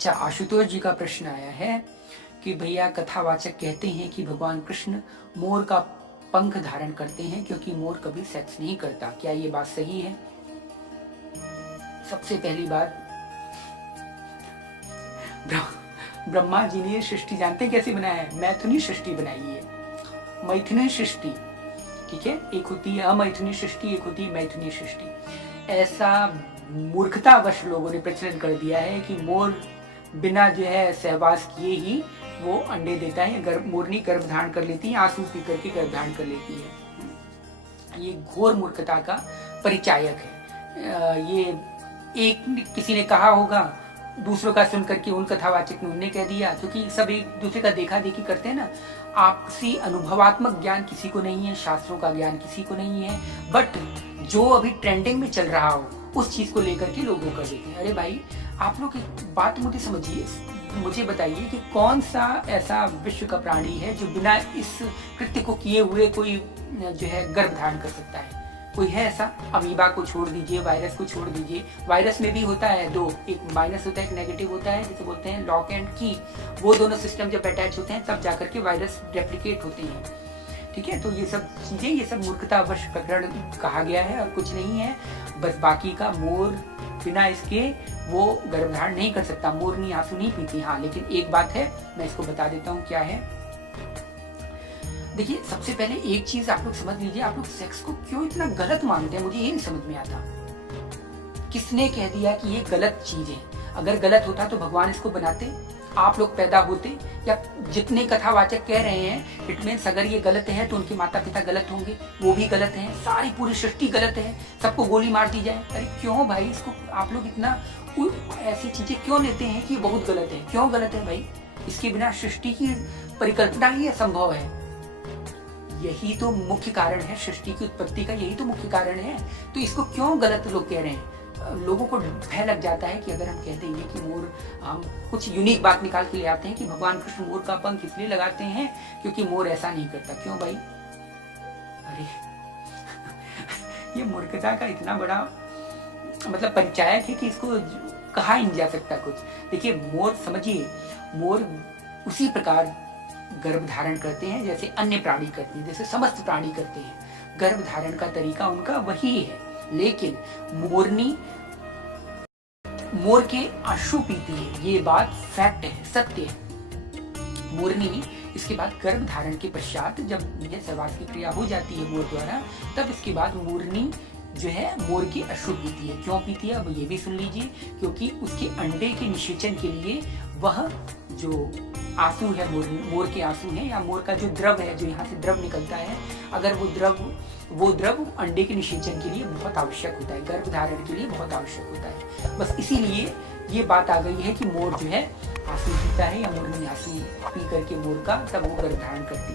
अच्छा, आशुतोष जी का प्रश्न आया है कि भैया कथावाचक कहते हैं कि भगवान कृष्ण मोर का पंख धारण करते हैं क्योंकि मोर कभी सेक्स नहीं करता, क्या ये बात सही है? सबसे पहली बात, ब्रह्मा जी ने सृष्टि जानते हैं कैसे बनाया है? मैथुनी सृष्टि बनाई है, मैथुनी सृष्टि, ठीक है। एक होती है अमैथुनी सृष्टि, एक होती है मैथुनी सृष्टि। ऐसा मूर्खतावश लोगों ने प्रचलन कर दिया है कि मोर बिना जो है सहवास किए ही वो अंडे देता है, मोरनी गर्भ धारण कर लेती है, आंसू पी करके गर्भ धारण कर लेती है। ये घोर मूर्खता का परिचायक है। ये एक किसी ने कहा होगा, दूसरों का सुन करके उन कथावाचक ने उनने कह दिया, क्योंकि सब एक दूसरे का देखा देखी करते हैं ना। आपसी अनुभवात्मक ज्ञान किसी को नहीं है, शास्त्रों का ज्ञान किसी को नहीं है, बट जो अभी ट्रेंडिंग में चल रहा हो उस चीज को लेकर के लोगों कर देते हैं। अरे भाई, आप लोग एक बात मुझे समझिए, मुझे बताइए कि कौन सा ऐसा विश्व का प्राणी है जो बिना इस कृत्य को किए हुए कोई जो है गर्भ धारण कर सकता है? कोई है ऐसा? अमीबा को छोड़ दीजिए, वायरस को छोड़ दीजिए। वायरस में भी होता है दो, एक माइनस होता है, एक नेगेटिव होता है, जिसे बोलते हैं लॉक एंड की। वो दोनों सिस्टम जब अटैच होते हैं तब जाकर के वायरस रेप्लिकेट होते हैं, ठीक है। तो ये सब चीजें, ये सब मूर्खतावश प्रकरण कहा गया है और कुछ नहीं है। बस बाकी का मोर बिना इसके वो गर्भधारण नहीं कर सकता, मोरनी आंसू नहीं पीती। हाँ, लेकिन एक बात है, मैं इसको बता देता हूँ क्या है। देखिए, सबसे पहले एक चीज आप लोग समझ लीजिए, आप लोग सेक्स को क्यों इतना गलत मानते हैं, मुझे ये नहीं समझ में आता। किसने कह दिया कि ये गलत चीज है? अगर गलत होता तो भगवान इसको बनाते, आप लोग पैदा होते? या जितने कथावाचक कह रहे हैं इट मीन्स अगर ये गलत है तो उनके माता पिता गलत होंगे, वो भी गलत हैं, सारी पूरी सृष्टि गलत है, सबको गोली मार दी जाए। अरे क्यों भाई, इसको आप लोग इतना ऐसी चीजें क्यों लेते हैं कि बहुत गलत है? क्यों गलत है भाई? इसके बिना सृष्टि की परिकल्पना ही असंभव है। यही तो मुख्य कारण है सृष्टि की उत्पत्ति का, यही तो मुख्य कारण है। तो इसको क्यों गलत लोग कह रहे हैं? लोगों को भय लग जाता है कि अगर हम कहते हैं कि मोर, हम कुछ यूनिक बात निकाल के ले आते हैं कि भगवान कृष्ण मोर का पंख इसलिए लगाते हैं क्योंकि मोर ऐसा नहीं करता। क्यों भाई? अरे ये मूर्खता का इतना बड़ा मतलब परिचायक है कि इसको कहा ही नहीं जा सकता कुछ। देखिए, मोर समझिए, मोर उसी प्रकार गर्भ धारण करते हैं जैसे अन्य प्राणी करते हैं, जैसे समस्त प्राणी करते हैं। गर्भ धारण का तरीका उनका वही है, लेकिन मोरनी मोर के आंसू पीती है, ये बात फैक्ट है, सत्य है। मोरनी इसके बाद गर्भ धारण के पश्चात जब यह सहवास की क्रिया हो जाती है मोर द्वारा, तब इसके बाद मोरनी जो है मोर की आंसू पीती है। क्यों पीती है, अब ये भी सुन लीजिए। क्योंकि उसके अंडे के निषेचन के लिए वह जो आंसू है, मोर के आंसू है, या मोर का जो द्रव है, जो यहाँ से द्रव निकलता है, अगर वो द्रव अंडे के निषेचन के लिए बहुत आवश्यक होता है, गर्भ धारण के लिए बहुत आवश्यक होता है। बस इसीलिए ये बात आ गई है कि मोर जो है आंसू पीता है, या मोरनी आंसू पी करके मोर का तब वो गर्भ धारण करती है।